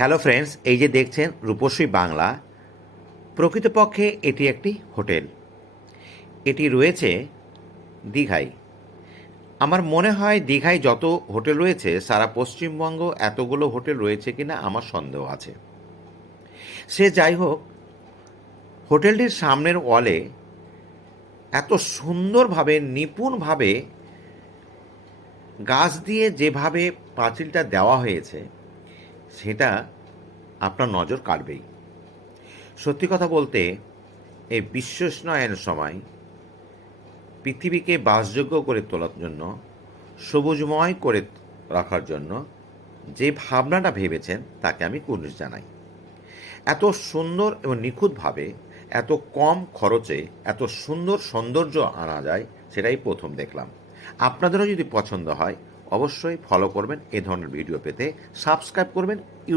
Hello friends, এই যে দেখছেন রূপসী বাংলা, প্রকৃতপক্ষে এটি একটি হোটেল। এটি রয়েছে দীঘায়। আমার মনে হয় দীঘায় যত হোটেল রয়েছে সারা পশ্চিমবঙ্গ এতগুলো হোটেল রয়েছে কিনা আমার সন্দেহ আছে। সে যাই হোক, হোটেলটির সামনের ওয়ালে এত সুন্দরভাবে নিপুণভাবে গাছ দিয়ে যেভাবে পাঁচিলটা দেওয়া হয়েছে সেটা আপনার নজর কাড়বেই। সত্যি কথা বলতে, এই বিশ্ব উষ্ণায়নের সময় পৃথিবীকে বাসযোগ্য করে তোলার জন্য, সবুজময় করে রাখার জন্য যে ভাবনাটা ভেবেছেন তাকে আমি কুর্নিশ জানাই। এত সুন্দর এবং নিখুঁতভাবে এত কম খরচে এত সুন্দর সৌন্দর্য আনা যায় সেটাই প্রথম দেখলাম। আপনাদেরও যদি পছন্দ হয় অবশ্যই ফলো করবেন, এ ধরনের ভিডিও পেতে সাবস্ক্রাইব করবেন।